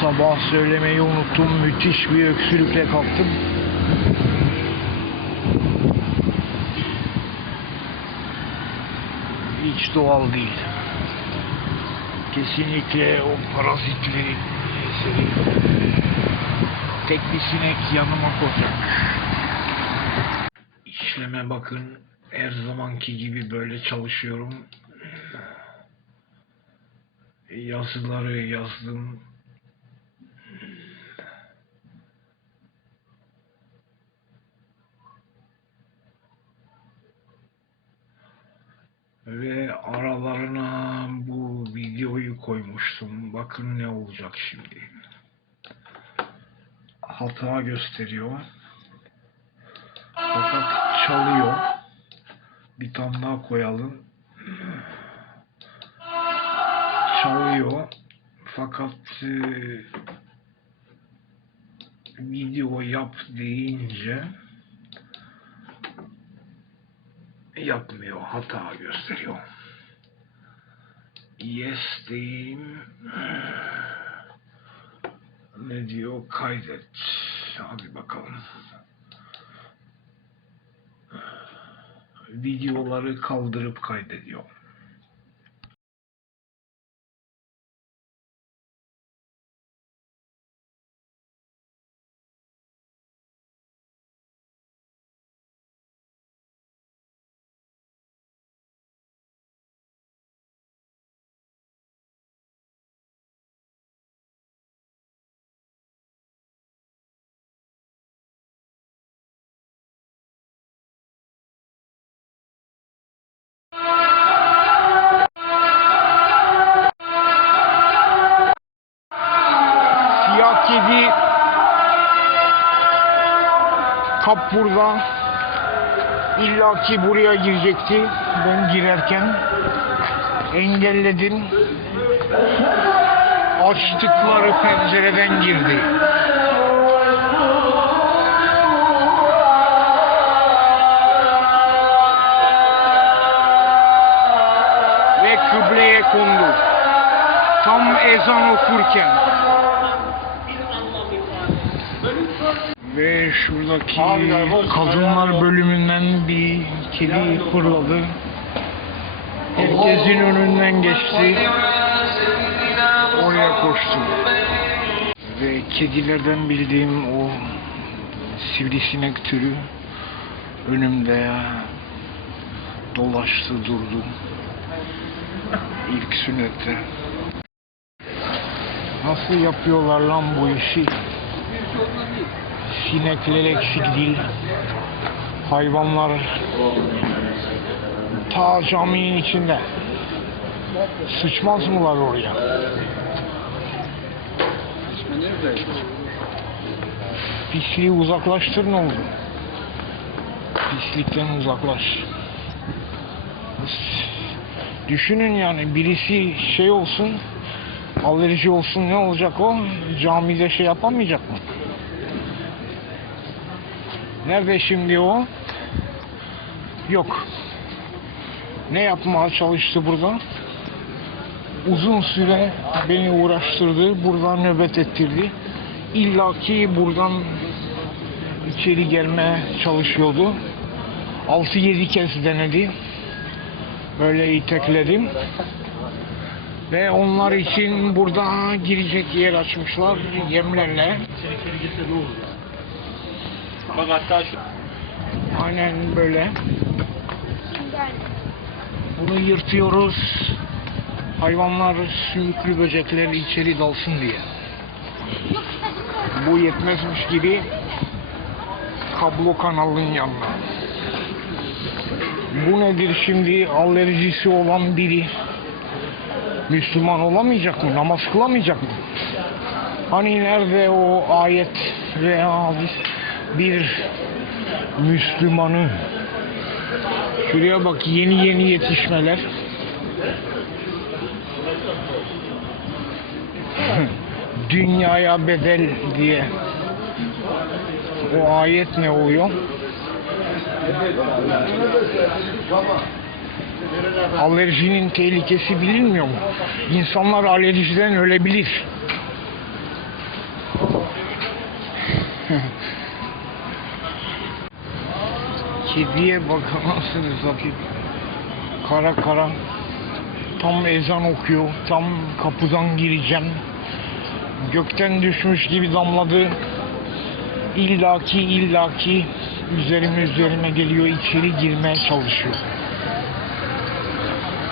Sabah söylemeyi unuttum. Müthiş bir öksürükle kalktım. Hiç doğal değil. Kesinlikle o parazitli eseri. Tek bir sinek yanıma koyacak. İşleme bakın. Her zamanki gibi böyle çalışıyorum. Yazıları yazdım. Ve aralarına bu koymuştum. Bakın ne olacak şimdi. Hata gösteriyor. Fakat çalıyor. Bir tane daha koyalım. Çalıyor. Fakat e, video yap deyince yapmıyor. Hata gösteriyor. Yes diyeyim. Ne diyor? Kaydet. Hadi bakalım. Videoları kaldırıp kaydediyor. Kap burada. İlla ki buraya girecekti. Ben girerken engelledim. Açtıkları pencereden girdi. Ve kıbleye kondu. Tam ezan okurken. Ve şuradaki kadınlar bölümünden bir kedi fırladı. Herkesin önünden geçti. Oraya koştu. Ve kedilerden bildiğim o sivrisinek türü önümde dolaştı durdu. İlk sünnette. Nasıl yapıyorlar lan bu işi? Sinekler eksik değil. Hayvanlar ta caminin içinde. Sıçmaz mılar oraya? Pisliği uzaklaştır ne olur? Pislikten uzaklaş. Düşünün yani birisi şey olsun, alerji olsun ne olacak o? Camide şey yapamayacak mı? Nerede şimdi o? Yok. Ne yapmaya çalıştı burada? Uzun süre beni uğraştırdı. Buradan nöbet ettirdi. İlla ki buradan içeri gelmeye çalışıyordu. 6-7 kez denedi. Böyle itekledim. Ve onlar için burada girecek yer açmışlar yemlerle. Bak hatta şu Aynen böyle. Bunu yırtıyoruz. Hayvanlar, sümüklü böcekler içeri dalsın diye. Bu yetmezmiş gibi kablo kanalın yanına. Bu nedir şimdi alerjisi olan biri Müslüman olamayacak mı? Namaz kılamayacak mı? Hani nerede o ayet veya hadis bir Müslümanı Şuraya bak yeni yeni yetişmeler. Dünyaya bedel diye. O ayet ne oluyor? Alerjinin tehlikesi bilinmiyor mu? İnsanlar alerjiden ölebilir. Kediye bakamazsınız vakit. Kara kara. Tam ezan okuyor. Tam kapıdan gireceğim. Gökten düşmüş gibi damladı. İllaki illaki üzerime üzerime geliyor. içeri girmeye çalışıyor.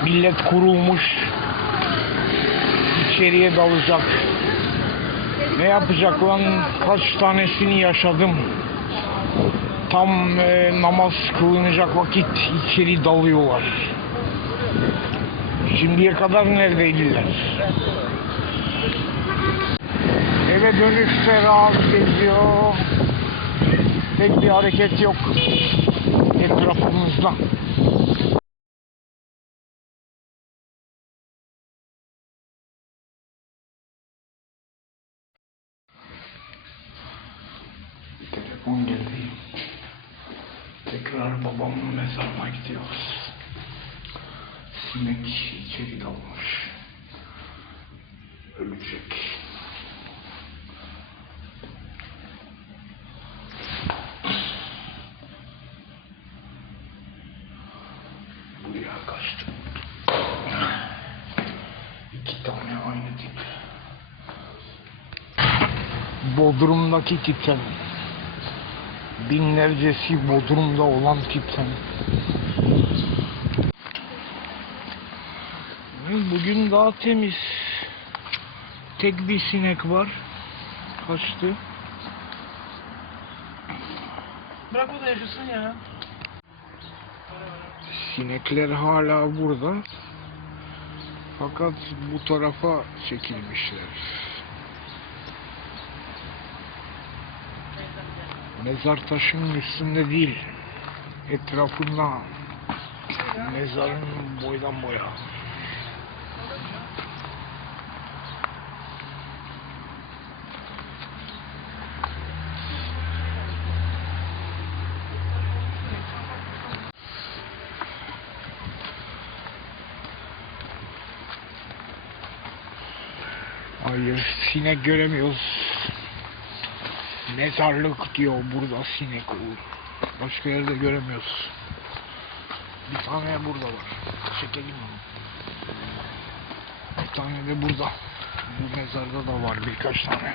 Millet kurulmuş. içeriye dalacak. Ne yapacak lan? Kaç tanesini yaşadım. Tam e, namaz kılınacak vakit içeri dalıyorlar. Şimdiye kadar neredeydiler? Eve dönüşte rahat geziyor. Pek bir hareket yok etrafımızda. Babamın mezarına gidiyoruz. Sinek içeri dalmış. Ölecek. Buraya kaçtı. İki tane aynı tip. Bodrum'daki tipten. Binlercesi Bodrum'da olan tipten. Bugün daha temiz. Tek bir sinek var. Kaçtı. Bırak o da yaşasın ya. Sinekler hala burada. Fakat bu tarafa çekilmişler. Mezar taşının üstünde değil. Etrafında. Mezarın boydan boya. Hayır, sinek göremiyoruz. Mezarlık diyor burada sinek olur. Başka yerde göremiyoruz. Bir tane burada var. Çekelim onu. Bir tane de burada. Bu mezarda da var birkaç tane.